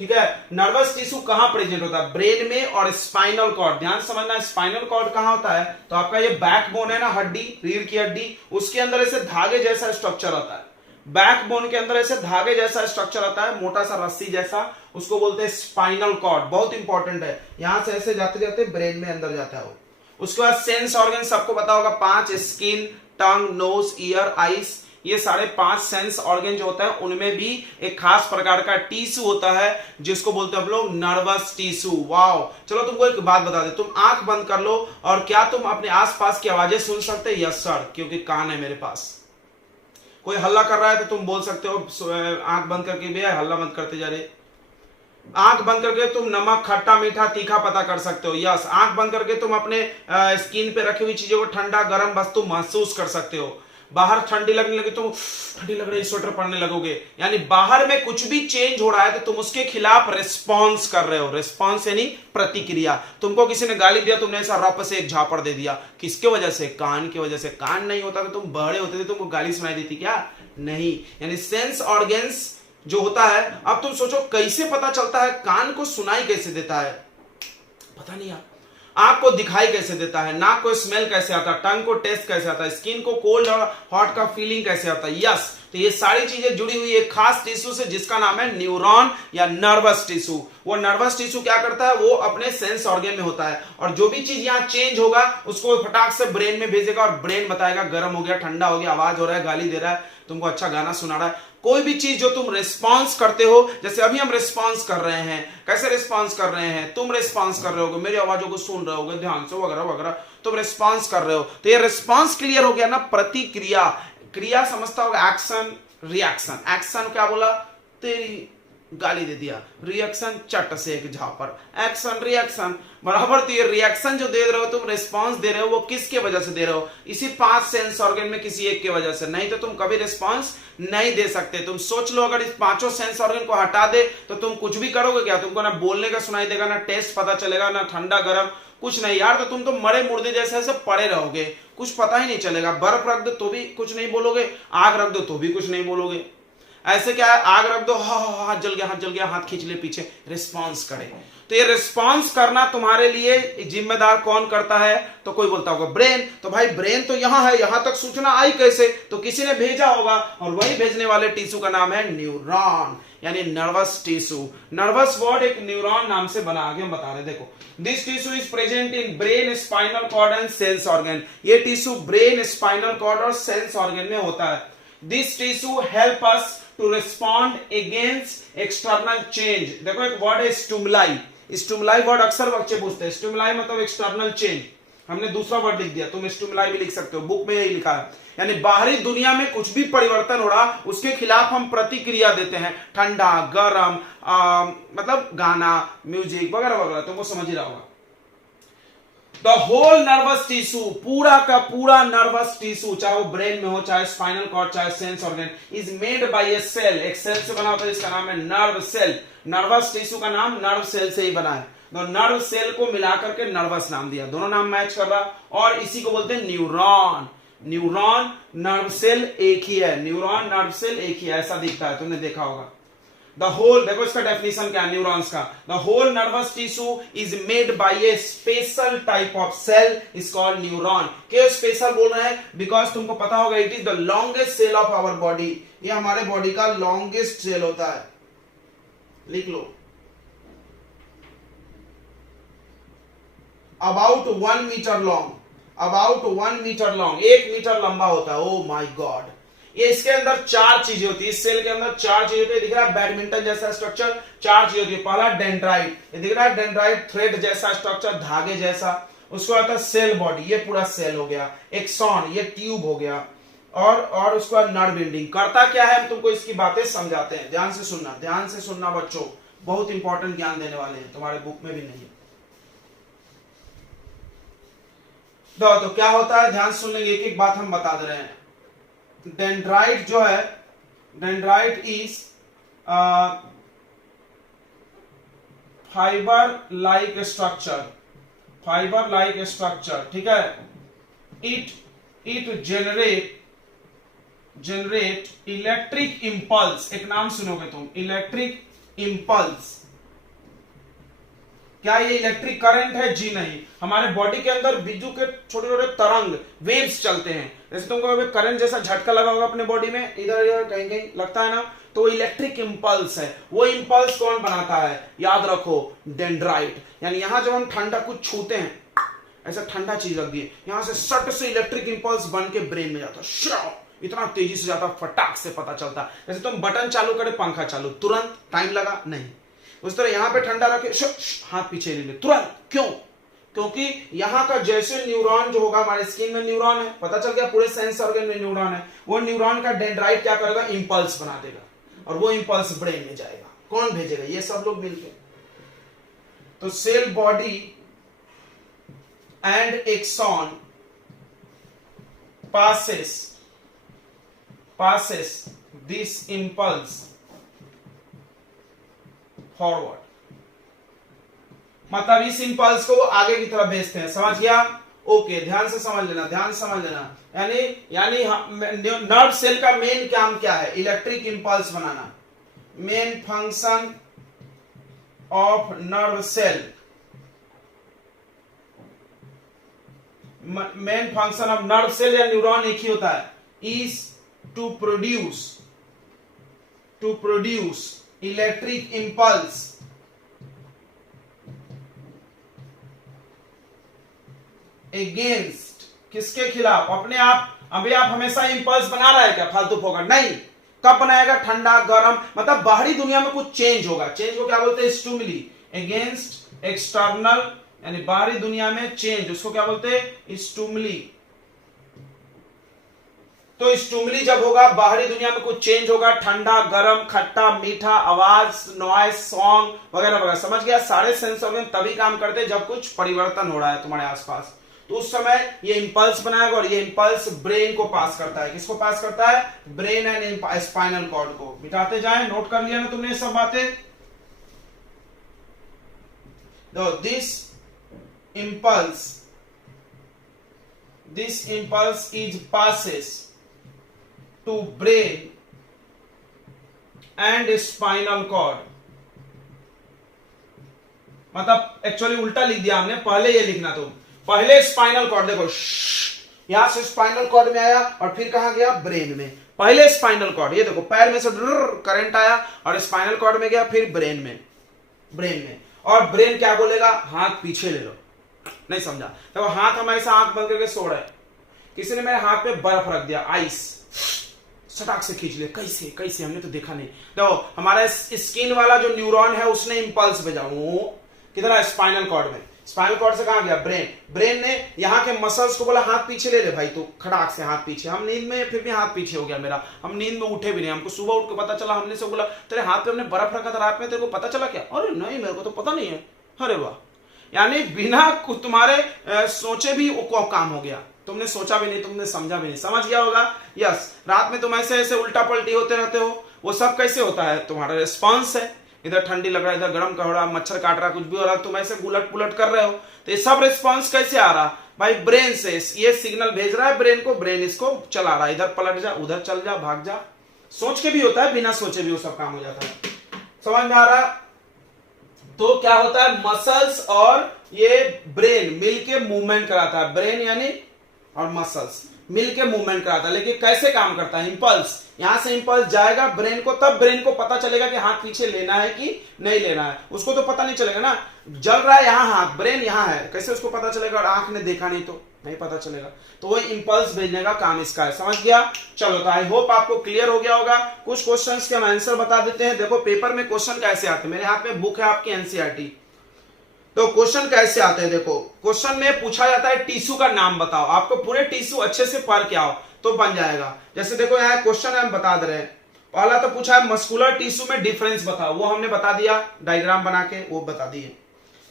ठीक है। नर्वस टिश्यू कहां प्रेजेंट होता है, ब्रेन में और स्पाइनल कॉर्ड। ध्यान समझना, स्पाइनल कॉर्ड कहां होता है, तो आपका ये बैकबोन है ना, हड्डी, रीढ़ की हड्डी, उसके अंदर ऐसे धागे जैसा स्ट्रक्चर होता है। बैकबोन के अंदर ऐसे धागे जैसा स्ट्रक्चर आता है, मोटा सा रस्सी जैसा, उसको बोलते हैं स्पाइनल कॉर्ड। बहुत इंपॉर्टेंट है, यहां से ऐसे जाते जाते ब्रेन में अंदर जाता है वो। उसके बाद सेंस ऑर्गन सबको पता होगा, 5, स्किन, टंग, नोज, ईयर, आईज, ये सारे 5 सेंस ऑर्गन जो होता है उनमें भी एक खास प्रकार का टिश्यू होता है जिसको बोलते हैं हम लोग नर्वस टिश्यू। वाओ, चलो तुमको एक बात बता दे, तुम आंख बंद कर लो और क्या तुम अपने आसपास की आवाजें सुन सकते हैं? यस सर, क्योंकि कान है मेरे पास। कोई हल्ला कर रहा है तो तुम बोल सकते हो आंख बंद करके, भैया हल्ला मत करते जा रहे। आंख बंद करके तुम नमक, खट्टा, मीठा, तीखा पता कर सकते हो। यस, आंख बंद करके तुम अपने स्किन पे रखी हुई चीजों को ठंडा गर्म वस्तु महसूस कर सकते हो। बाहर ठंडी लगने लगी तो ठंडी लग रही, स्वेटर पहनने लगोगे। यानी बाहर में कुछ भी चेंज हो रहा है तो तुम उसके खिलाफ रिस्पॉन्स कर रहे हो। रिस्पॉन्स यानी प्रतिक्रिया। तुमको किसी ने गाली दिया, तुमने ऐसा रप से एक झापड़ दे दिया, किसके वजह से? कान की वजह से। कान नहीं होता तो तुम बहरे होते थे, तुमको गाली सुनाई देती क्या? नहीं। यानी सेंस ऑर्गन्स जो होता है, अब तुम सोचो कैसे पता चलता है? कान को सुनाई कैसे देता है? पता नहीं यार। आंख को दिखाई कैसे देता है? नाक को स्मेल कैसे आता है? टंग को टेस्ट कैसे आता है? स्किन को कोल्ड और हॉट का फीलिंग कैसे आता है? यस, तो ये सारी चीजें जुड़ी हुई एक खास टिश्यू से जिसका नाम है न्यूरॉन या नर्वस टिश्यू। वो नर्वस टिश्यू क्या करता है? वो अपने सेंस ऑर्गन में होता है और जो भी चीज यहाँ चेंज होगा उसको फटाक से ब्रेन में भेजेगा और ब्रेन बताएगा गर्म हो गया, ठंडा हो गया, आवाज हो रहा है, गाली दे रहा है, तुमको अच्छा गाना सुना रहा है। कोई भी चीज जो तुम रिस्पॉन्स करते हो, जैसे अभी हम रिस्पॉन्स कर रहे हैं, कैसे रिस्पॉन्स कर रहे हैं? तुम रिस्पॉन्स कर रहे होगे, मेरी आवाजों को सुन रहे होगे ध्यान से, वगैरह वगैरह, तुम रिस्पॉन्स कर रहे हो। तो ये रिस्पॉन्स क्लियर हो गया ना? प्रतिक्रिया, क्रिया समझता होगा, एक्शन रिएक्शन। एक्शन क्या बोला? तेरी गाली दे दिया। रिएक्शन चट से एक झापड़। एक्शन रिएक्शन बराबर। तो ये रिएक्शन जो दे रहे हो तुम, रिस्पांस दे रहे हो, वो किसके वजह से दे रहे हो? इसी 5 सेंस ऑर्गन में किसी एक के वजह से। नहीं तो तुम कभी रिस्पांस नहीं दे सकते। तुम सोच लो, अगर इस 5 सेंस ऑर्गन को हटा दे तो तुम कुछ भी करोगे क्या? तुमको ना बोलने का सुनाई देगा, ना टेस्ट पता चलेगा, ना ठंडा गर्म, कुछ नहीं यार। तो तुम तो मरे मुर्दे जैसे ऐसे पड़े रहोगे, कुछ पता ही नहीं चलेगा। बर्फ रख दो तो भी कुछ नहीं बोलोगे, आग रख दो तो भी कुछ नहीं बोलोगे। ऐसे क्या है, आग रख दो, हाथ जल गया, हाथ जल गया, हाथ खींच ले पीछे, रिस्पॉन्स करे। तो ये रिस्पॉन्स करना तुम्हारे लिए जिम्मेदार कौन करता है? तो कोई बोलता होगा ब्रेन। तो भाई ब्रेन तो यहां है, यहां तक सूचना आई कैसे? तो किसी ने भेजा होगा और वही भेजने वाले टिश्यू का नाम है न्यूरॉन, यानी नर्वस टिश्यू। नर्वस वर्ड एक न्यूरॉन नाम से बना, आगे हम बता रहे। देखो, this tissue is present in brain, spinal cord and sense organ. ये टिश्यू ब्रेन, स्पाइनल कॉर्ड और सेंस ऑर्गन में होता है। This tissue help us to respond against external change. देखो, एक वर्ड है स्टिमुलाई। स्टिमुलाई वर्ड अक्सर बच्चे पूछते हैं, स्टिमुलाई मतलब एक्सटर्नल चेंज, हमने दूसरा वर्ड लिख दिया, तुम स्टिमुलाई भी लिख सकते हो, बुक में यही लिखा है, यानी बाहरी दुनिया में कुछ भी परिवर्तन हो रहा उसके खिलाफ हम प्रतिक्रिया देते हैं, ठंडा, गर्म, मतलब गाना, म्यूजिक वगैरह वगैरह, तुमको समझ ही रहा होगा। द होल नर्वस टिश्यू, पूरा का पूरा नर्वस टिश्यू, चाहे वो ब्रेन में हो, चाहे स्पाइनल कॉर्ड, चाहे sense organ, is made by a cell, एक सेल से बना होता है जिसका नाम है नर्व सेल। नर्वस टिश्यू का नाम नर्व सेल से ही बना है, तो नर्व सेल को मिलाकर के नर्वस नाम दिया, दोनों नाम मैच कर रहा, और इसी को बोलते हैं न्यूरॉन। न्यूरॉन नर्व सेल एक ही है, न्यूरॉन नर्व सेल एक ही है, ऐसा दिखता है, तुमने देखा होगा। द होल, देखो इसका डेफिनेशन क्या है न्यूरॉन्स का, the whole nervous tissue is made by a special type of cell is called neuron. क्यों स्पेशल बोल रहे हैं? बिकॉज तुमको पता होगा it is the longest cell of our body, ये हमारे बॉडी का लॉन्गेस्ट सेल होता है, लिख लो, about 1 metre long, about 1 metre long, 1 metre लंबा होता है। ओ माय गॉड, ये इसके अंदर 4 चीजें होती है, इस सेल के अंदर 4 चीजें होती है, दिख रहा है बैडमिंटन जैसा स्ट्रक्चर, 4 चीजें होती है। पहला डेंड्राइट, ये दिख रहा है डेंड्राइट, थ्रेड जैसा स्ट्रक्चर, धागे जैसा, उसको आता है सेल बॉडी, ये पूरा सेल हो गया, एक्सॉन, ये ट्यूब हो गया, और उसके बाद नर्व एंडिंग। करता क्या है हम तुमको इसकी बातें समझाते हैं, ध्यान से सुनना, ध्यान से सुनना बच्चों, बहुत इंपॉर्टेंट ज्ञान देने वाले हैं, तुम्हारे बुक में भी नहीं है। तो क्या होता है, ध्यान सुन लेंगे, एक एक बात हम बता दे रहे हैं। डेंड्राइट जो है, dendrite is fibre like structure, fibre like structure, ठीक है। इट जनरेट इलेक्ट्रिक इंपल्स, एक नाम सुनोगे तुम, इलेक्ट्रिक इंपल्स। क्या ये इलेक्ट्रिक करंट है? जी नहीं, हमारे बॉडी के अंदर विद्युत के छोटे छोटे तरंग, वेव्स चलते हैं, जैसे तुमको करंट जैसा झटका लगा होगा अपने बॉडी में, इधर इधर कहीं कहीं लगता है ना, तो वो इलेक्ट्रिक इंपल्स है। वो इंपल्स कौन बनाता है? याद रखो, डेंड्राइट। यानी यहां जब हम ठंडा कुछ छूते हैं, ऐसा ठंडा चीज लग गई, यहां से सट से इलेक्ट्रिक इंपल्स बन के ब्रेन में जाता है, इतना तेजी से जाता, फटाक से पता चलता। जैसे तुम बटन चालू करे, पंखा चालू, तुरंत, टाइम लगा नहीं, उस तरह यहां पे ठंडा रखे, हाथ पीछे ले ले तुरंत। क्यों? क्योंकि यहां का जैसे न्यूरॉन जो होगा, हमारे स्किन में न्यूरॉन है, पता चल गया, पूरे सेंस ऑर्गन में न्यूरॉन है, वो न्यूरॉन का डेंड्राइट क्या करेगा? इंपल्स बना देगा, और वो इंपल्स ब्रेन में जाएगा। कौन भेजेगा? ये सब लोग मिलकर। तो cell body and axon passes this impulse forward, मतलब इस इंपल्स को वो आगे की तरफ भेजते हैं, समझ गया? ओके, ध्यान से समझ लेना, ध्यान से समझ लेना। यानी नर्व सेल का मेन काम क्या है? इलेक्ट्रिक इंपल्स बनाना। Main function of nerve cell, main function of nerve cell या न्यूरॉन एक ही होता है, is to produce electric impulse against, किसके खिलाफ? अपने आप। अभी आप हमेशा इंपल्स बना रहा है क्या? फालतू फोकट नहीं। कब बनाएगा? ठंडा, गर्म, मतलब बाहरी दुनिया में कुछ चेंज होगा, चेंज को क्या बोलते हैं? स्टिमुली। अगेंस्ट एक्सटर्नल, यानी बाहरी दुनिया में चेंज, उसको क्या बोलते हैं? स्टिमुली। तो स्टिमुली जब होगा, बाहरी दुनिया में कुछ चेंज होगा, ठंडा, गर्म, खट्टा, मीठा, आवाज, नॉइज, सॉन्ग वगैरह वगैरह, समझ गया? सारे सेंस ऑर्गन तभी काम करते हैं जब कुछ परिवर्तन हो रहा है तुम्हारे आसपास, तो उस समय ये इंपल्स बनाएगा, और ये इंपल्स ब्रेन को पास करता है। किसको पास करता है? ब्रेन एंड स्पाइनल कॉर्ड को। मिटाते जाए, नोट कर लिया ना तुमने ये सब बातें? this impulse is passes to brain and spinal cord, मतलब एक्चुअली उल्टा लिख दिया हमने, पहले ये लिखना तुम, पहले स्पाइनल कॉर्ड, देखो यहां से स्पाइनल कॉर्ड में आया और फिर कहां गया? ब्रेन में। पहले स्पाइनल कॉर्ड, ये देखो पैर में से करंट आया और स्पाइनल कॉर्ड में गया, फिर ब्रेन में। और ब्रेन क्या बोलेगा? हाथ पीछे ले लो। नहीं समझा? तो हाथ हमारे से आंख बंद करके सो रहा है, किसी ने मेरे हाथ पे बर्फ रख दिया, आइस, सटाक से खींच लिया, कैसे हमने तो देखा नहीं। देखो हमारा स्किन वाला जो न्यूरॉन है उसने इंपल्स भेजा, किधर है? स्पाइनल कॉर्ड में। स्पाइनल कॉर्ड से कहां गया? ब्रेन। ब्रेन ने यहाँ के मसल्स को बोला हाथ पीछे ले ले भाई, तो खड़ाक से हाथ पीछे। हम नींद में, फिर भी हाथ पीछे हो गया मेरा, हम नींद में उठे भी नहीं। हमको सुबह उठ के पता चला, हमने से बोला तेरे हाथ पे हमने बर्फ रखा था रात में, तेरे को पता चला क्या? अरे नहीं मेरे को तो पता नहीं है। अरे वाह, यानी बिना तुम्हारे सोचे भी वो काम हो गया, तुमने सोचा भी नहीं, तुमने समझा भी नहीं, समझ गया होगा। यस, रात में तुम ऐसे ऐसे उल्टा पलटी होते रहते हो, वो सब कैसे होता है? तुम्हारा रिस्पॉन्स है, इधर ठंडी लग रहा है, इधर गर्म कर रहा, मच्छर काट रहा, कुछ भी हो रहा, तुम ऐसे उलट पुलट कर रहे हो, तो ये सब रिस्पॉन्स कैसे आ रहा भाई? ब्रेन से ये सिग्नल भेज रहा है ब्रेन को, ब्रेन इसको चला रहा है, इधर पलट जा, उधर चल जा, भाग जा। सोच के भी होता है, बिना सोचे भी वो सब काम हो जाता है। समझ में आ रहा? तो क्या होता है? मसल्स और ये ब्रेन मिलके मूवमेंट कराता है, ब्रेन यानी और मसल्स मिलके मूवमेंट कराता है। लेकिन कैसे काम करता है? इंपल्स, यहां से इंपल्स जाएगा ब्रेन को, तब ब्रेन को पता चलेगा कि हाथ पीछे लेना है कि नहीं लेना है। उसको तो पता नहीं चलेगा ना, जल रहा है यहां हाथ, ब्रेन यहां है, कैसे उसको पता चलेगा? और आंख ने देखा नहीं तो नहीं पता चलेगा। तो वो इंपल्स भेजने का काम इसका है। समझ गया? चलो, तो आई होप आपको क्लियर हो गया होगा। कुछ क्वेश्चंस के हम आंसर बता देते हैं। देखो पेपर में क्वेश्चन कैसे आते हैं, मेरे हाथ में बुक है आपकी एनसीईआरटी। तो क्वेश्चन कैसे आते हैं? देखो क्वेश्चन में पूछा जाता है टिश्यू का नाम बताओ, आपको पूरे टिश्यू अच्छे से पढ़ के आओ तो बन जाएगा। जैसे देखो यहाँ क्वेश्चन है, हम बता दे रहे हैं। पहला तो पूछा है मस्कुलर टिश्यू में डिफरेंस बताओ, वो हमने बता दिया डायग्राम बना के, वो बता दिए।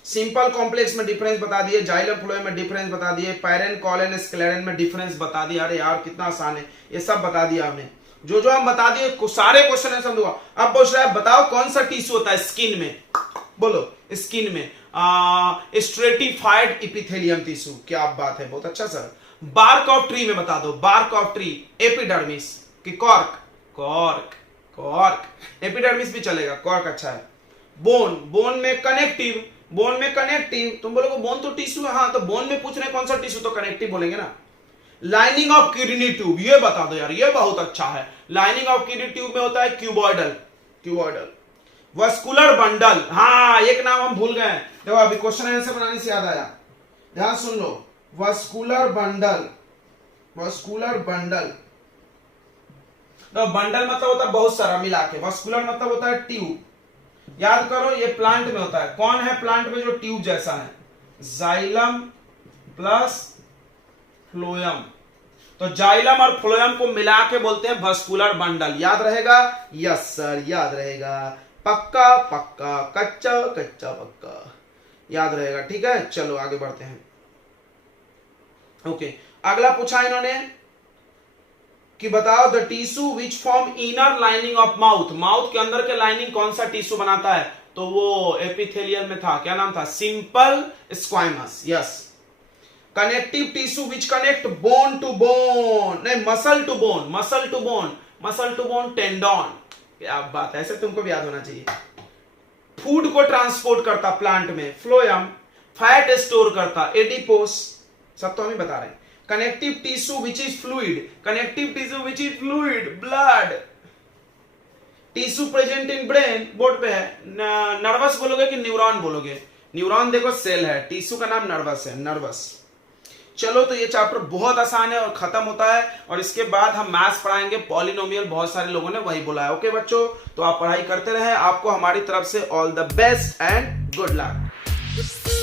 सिंपल कॉम्प्लेक्स में डिफरेंस बता दिए, जाइलम फ्लोएम में डिफरेंस बता दिए, पैरेन कॉलन स्क्लेरन में डिफरेंस बता दिया। अरे यार कितना आसान है, ये सब बता दिया हमने। जो हम बता दिए सारे क्वेश्चन है समझूंगा। अब पूछ रहा है बताओ कौन सा टिश्यू होता है स्किन में, बोलो स्किन में स्ट्रेटिफाइड इपिथेलियम टिश्यू। क्या बात है, बहुत अच्छा सर। बार्क ऑफ ट्री में बता दो, बार्क ऑफ ट्री, एपिडर्मिस कि कॉर्क? Cork, cork. एपिडर्मिस भी चलेगा, कॉर्क अच्छा है। बोन, बोन में कनेक्टिव, बोन में कनेक्टिव। तुम बोलोगे बोन तो टिश्यू है, हाँ तो बोन में पूछ रहे कौन सा टिश्यू, तो कनेक्टिव बोलेंगे ना। लाइनिंग ऑफ किडनी ट्यूब, ये बता दो यार, ये बहुत अच्छा है। लाइनिंग ऑफ किडनी ट्यूब में होता है क्यूबॉइडल, क्यूबॉइडल। वस्कुलर बंडल, हाँ एक नाम हम भूल गए। देखो अभी क्वेश्चन आंसर बनाने से याद आया, ध्यान सुन लो। वस्कुलर बंडल, वस्कुलर बंडल, तो बंडल मतलब होता है बहुत सारा मिला के, वस्कुलर मतलब होता है ट्यूब। याद करो ये प्लांट में होता है। कौन है प्लांट में जो ट्यूब जैसा है? Xylem plus phloem. तो जाइलम और फ्लोएम को मिला के बोलते हैं वस्कुलर बंडल। याद रहेगा? यस सर, याद रहेगा, पक्का पक्का, कच्चा कच्चा पक्का, याद रहेगा। ठीक है, चलो आगे बढ़ते हैं। ओके, अगला पूछा इन्होंने कि बताओ the tissue which form inner lining of mouth, mouth के अंदर के लाइनिंग कौन सा टिश्यू बनाता है? तो वो एपिथेलियल में था, क्या नाम था? Simple squamous. Yes. Connective tissue which connect bone to bone, नहीं muscle to bone, muscle to bone, muscle to bone tendon. क्या बात है, ऐसे तुमको भी याद होना चाहिए। फूड को ट्रांसपोर्ट करता प्लांट में, फ्लोएम। फैट स्टोर करता, एडिपोस। सब तो हम ही बता रहे हैं। Connective tissue which is fluid, connective tissue which is fluid, blood. Tissue present in brain, board पे है। नर्वस बोलोगे कि न्यूरॉन बोलोगे? न्यूरॉन देखो सेल है, टिश्यू का नाम नर्वस है, नर्वस। चलो, तो ये चैप्टर बहुत आसान है और खत्म होता है, और इसके बाद हम मैथ्स पढ़ाएंगे, पॉलिनोमियल, बहुत सारे लोगों ने वही बोला है। ओके बच्चों, तो आप पढ़ाई करते रहे, आपको हमारी तरफ से all the best and good luck.